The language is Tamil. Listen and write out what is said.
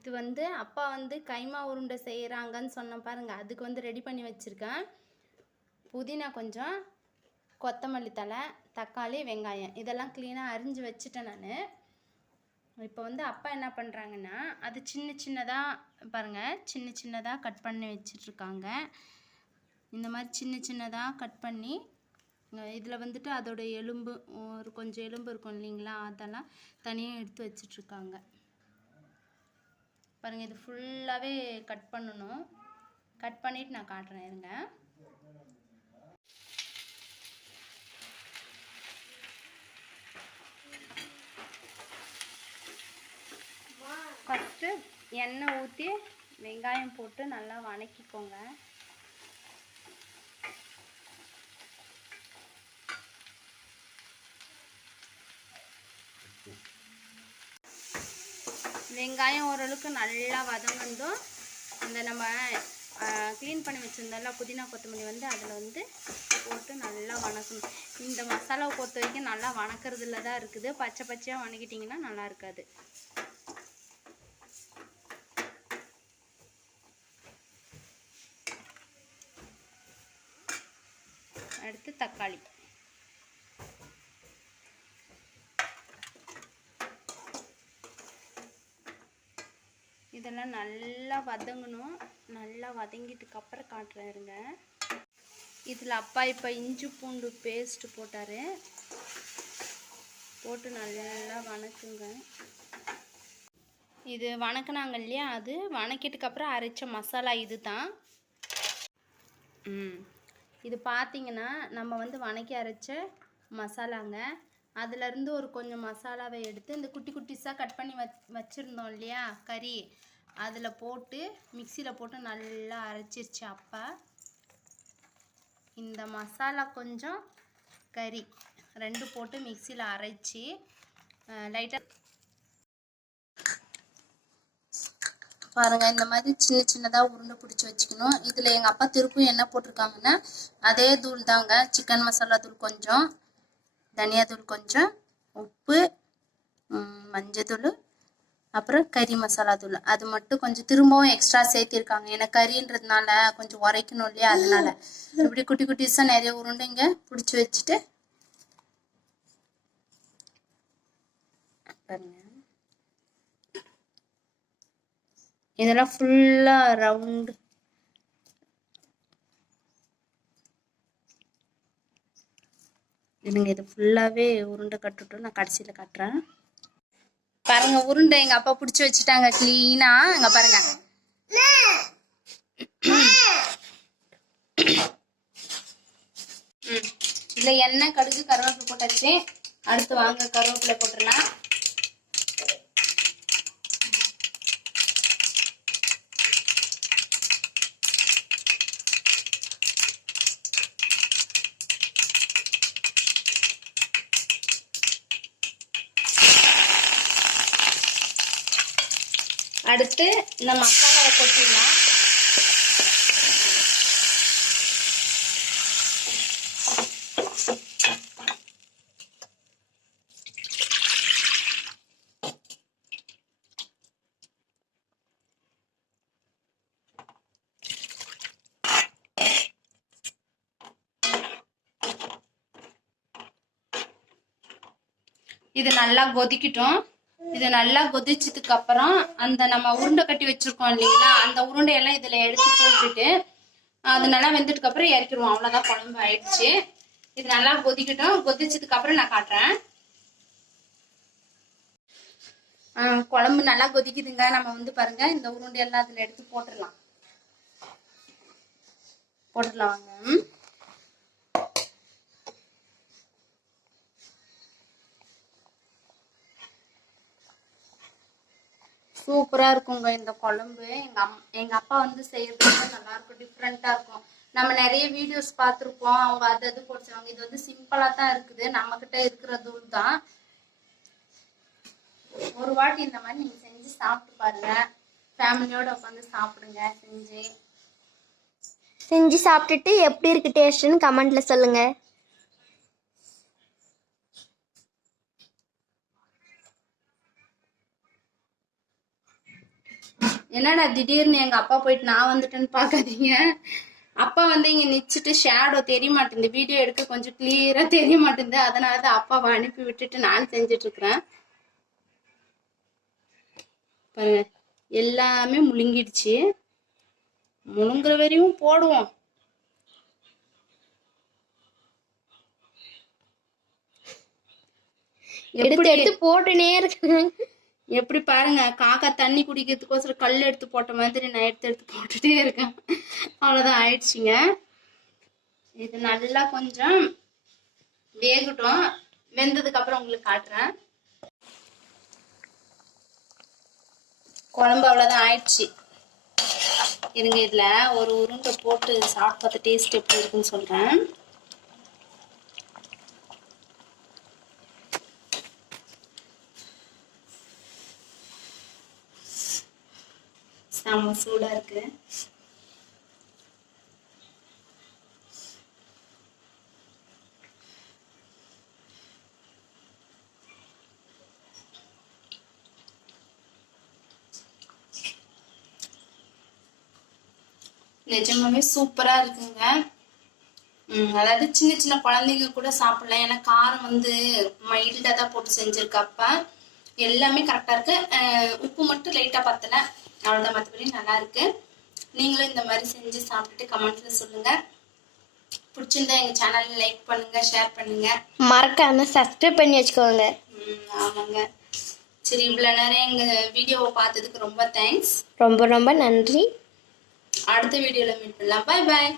இது வந்து அப்பா வந்து கைமா உருண்டை செய்கிறாங்கன்னு சொன்ன பாருங்க, அதுக்கு வந்து ரெடி பண்ணி வச்சுருக்கேன். புதினா கொஞ்சம், கொத்தமல்லி தழை, தக்காளி, வெங்காயம் இதெல்லாம் க்ளீனாக அரிஞ்சு வச்சுட்டேன் நான். இப்போ வந்து அப்பா என்ன பண்ணுறாங்கன்னா, அது சின்ன சின்னதாக பாருங்கள், சின்ன சின்னதாக கட் பண்ணி வச்சிட்ருக்காங்க. இந்த மாதிரி சின்ன சின்னதாக கட் பண்ணி இதில் வந்துட்டு அதோட எலும்பு, ஒரு கொஞ்சம் எலும்பு இருக்கும் இல்லைங்களா, அதெல்லாம் தனியாக எடுத்து வச்சிட்ருக்காங்க. பாருங்கள், இது ஃபுல்லாகவே கட் பண்ணணும். கட் பண்ணிவிட்டு நான் காட்டுறேன் இருங்க. ஃபஸ்ட்டு எண்ணெய் ஊற்றி வெங்காயம் போட்டு நல்லா வதக்கிக்கோங்க. வெங்காயம் ஓரளவுக்கு நல்லா வதங்கணும். அந்த நம்ம க்ளீன் பண்ணி வச்சுருந்தால புதினா கொத்தமல்லி வந்து அதில் வந்து போட்டு நல்லா வதக்கணும். இந்த மசாலாவை பொறுத்த வரைக்கும் நல்லா வதக்கிறதுல தான் இருக்குது. பச்சை பச்சையாக வதக்கிட்டிங்கன்னா நல்லா இருக்காது. அடுத்து தக்காளி, இதெல்லாம் நல்லா வதங்கணும். நல்லா வதங்கிட்டுக்கப்புறம் காட்டுறேன் இருங்க. இதில் அப்பா இப்போ இஞ்சி பூண்டு பேஸ்ட்டு போட்டார். போட்டு நல்லா வதக்குங்க. இது வதக்குனாங்க இல்லையா, அது வதக்கிட்டுக்கப்புறம் அரைச்ச மசாலா இது தான். இது பார்த்திங்கன்னா நம்ம வந்து வதக்கி அரைச்ச மசாலாங்க. அதிலேருந்து ஒரு கொஞ்சம் மசாலாவை எடுத்து இந்த குட்டி குட்டிஸாக கட் பண்ணி வச்சுருந்தோம் இல்லையா கறி, அதில் போட்டு மிக்சியில் போட்டு நல்லா அரைச்சிருச்சு அப்பா. இந்த மசாலா கொஞ்சம் கறி ரெண்டு போட்டு மிக்சியில் அரைச்சி லைட்டாக பாருங்கள், இந்த மாதிரி சின்ன சின்னதாக உருண்டை பிடிச்சி வச்சுக்கணும். இதில் எங்கள் அப்பா திருப்பும் என்ன போட்டிருக்காங்கன்னா, அதே தூள் தாங்க. சிக்கன் மசாலா தூள் கொஞ்சம், தனியாத்தூள் கொஞ்சம், உப்பு, மஞ்சத்தூள், அப்புறம் கறி மசாலா தூள் அது மட்டும் கொஞ்சம் திரும்பவும் எக்ஸ்ட்ரா சேர்த்திருக்காங்க. ஏன்னா கறின்றதுனால கொஞ்சம் உரைக்கணும் இல்லையா, அதனால இப்படி குட்டி குட்டிஸாக நிறைய உருண்டைங்க பிடிச்சி வச்சுட்டு பாருங்க. இதெல்லாம் ஃபுல்லாக ரவுண்டு எனக்கு இது ஃபுல்லாகவே உருண்டை கட்டுட்டும். நான் கடைசியில் காட்டுறேன். பாருங்க, உருண்டை எங்கள் அப்பா பிடிச்சி வச்சுட்டாங்க க்ளீனாக. இங்கே பாருங்க. இதில் எண்ணெய், கடுகு, கருவேப்பிலை போட்டாச்சு. அடுத்து வாங்க கருவேப்பிலை போட்டுடலாம். அடுத்து இந்த மசாலாவை கொட்டிடலாம். இது நல்லா கொதிக்கட்டும். இது நல்லா கொதிச்சதுக்கு அப்புறம் அந்த நம்ம உருண்டை கட்டி வச்சிருக்கோம் இல்லைங்களா, அந்த உருண்டையெல்லாம் இதுல எடுத்து போட்டுட்டு அது நல்லா வெந்ததுக்கு அப்புறம் இறக்கிடுவோம். அவ்வளவுதான், குழம்பு ஆயிடுச்சு. இது நல்லா கொதிக்கட்டும். கொதிச்சதுக்கு அப்புறம் நான் காட்டுறேன். குழம்பு நல்லா கொதிக்குதுங்க. நம்ம வந்து பாருங்க, இந்த உருண்டையெல்லாம் அதுல எடுத்து போட்டுடலாம். வாங்க. சூப்பராக இருக்குங்க இந்த குழம்பு. எங்க அப்பா வந்து செய்யறது நல்லா இருக்கும், டிஃப்ரெண்டா இருக்கும். நம்ம நிறைய வீடியோஸ் பார்த்துருப்போம், அவங்க அது போடுவாங்க. இது வந்து சிம்பிளா தான் இருக்குது, நம்ம கிட்ட இருக்கிற தூள் தான். ஒரு வாட்டி இந்த மாதிரி நீங்க செஞ்சு சாப்பிட்டு பாருங்க. ஃபேமிலியோட உட்காந்து சாப்பிடுங்க. செஞ்சு சாப்பிட்டுட்டு எப்படி இருக்கு டேஸ்ட்னு கமெண்ட்ல சொல்லுங்க. என்னடா திடீர்னு எங்க அப்பா போயிட்டு நான் வந்துட்டேன்னு பார்க்காதீங்க. அப்பா வந்து இங்க நிச்சுட்டு ஷேடோ தெரிய மாட்டேங்குது, வீடியோ எடுக்க கொஞ்சம் கிளியரா தெரிய மாட்டேங்குது. அதனாலதான் அப்பாவை அனுப்பி விட்டுட்டு நான் செஞ்சுட்டு இருக்கிறேன். பாருங்க எல்லாமே முழுங்கிடுச்சு. முழுங்குற வரையும் போடுவோம். எடுத்து எடுத்து போட்டுனே இருக்கு. எப்படி பாருங்க, காக்கா தண்ணி குடிக்கிறதுக்கோசரம் கல் எடுத்து போட்ட மாதிரி நான் எடுத்து எடுத்து போட்டுட்டே இருக்கேன். அவ்வளவுதான் ஆயிடுச்சுங்க. இது நல்லா கொஞ்சம் வேகட்டும். வெந்ததுக்கு அப்புறம் உங்களுக்கு காட்டுறேன். குழம்பு அவ்வளவுதான் ஆயிடுச்சு. இருங்க, இதுல ஒரு உருண்டை போட்டு சாப்பிட்டு பார்த்த டேஸ்ட் எப்படி இருக்குன்னு சொல்றேன். செம்ம சூடா இருக்கு. நிஜமாவே சூப்பரா இருக்குங்க. அதாவது சின்ன சின்ன குழந்தைங்க கூட சாப்பிடலாம். ஏன்னா காரம் வந்து மைல்டா தான் போட்டு செஞ்சிருக்கப்ப எல்லாமே கரெக்டா இருக்கு. உப்பு மட்டும் லைட்டா பத்தல, அவ்வளவுதான். மற்றபடி நல்லா இருக்கு. நீங்களும் இந்த மாதிரி செஞ்சு சாப்பிட்டுட்டு கமெண்ட்ல சொல்லுங்க. பிடிச்சிருந்தா எங்க சேனல்ல லைக் பண்ணுங்க, ஷேர் பண்ணுங்க, மறக்காம சப்ஸ்கிரைப் பண்ணி வச்சுக்கோங்க. ஆமாங்க. சரி, இவ்வளவு நேரம் எங்க வீடியோவை பார்த்ததுக்கு ரொம்ப தேங்க்ஸ். ரொம்ப ரொம்ப நன்றி. அடுத்த வீடியோல மீட் பண்ணலாம். Bye bye.